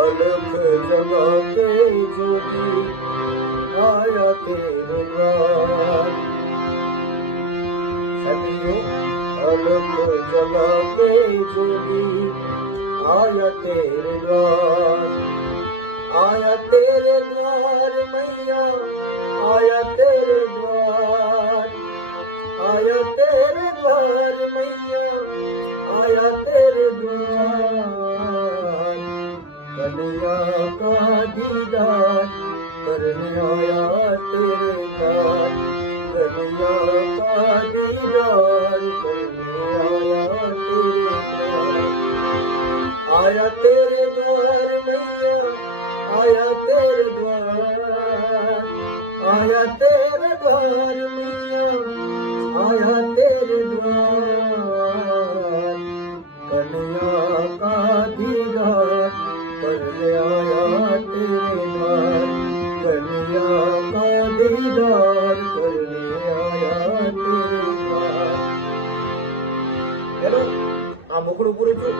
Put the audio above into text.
अलख जगा के जोगी आया तेरे द्वार। सखियों, अलख जगा के जोगी आया तेरे द्वार। आया तेरे द्वार मैया, आया तेरे द्वार। आया तेरे द्वार मैया, आया तेरे द्वार। कन्हैया का दीदार करने आया तेरे द्वार। कन्हैया का दीदार करने आया तेरे द्वार। आया तेरे द्वार मैया, आया तेरे द्वार। आया तेरे द्वार मैया, आया तेरे द्वार। कन्हैया का दीदार करने आया तेरे द्वार। कन्हैया का दीदार करने आया तेरे द्वार। हेलो, આ મોકળું પૂરું છું।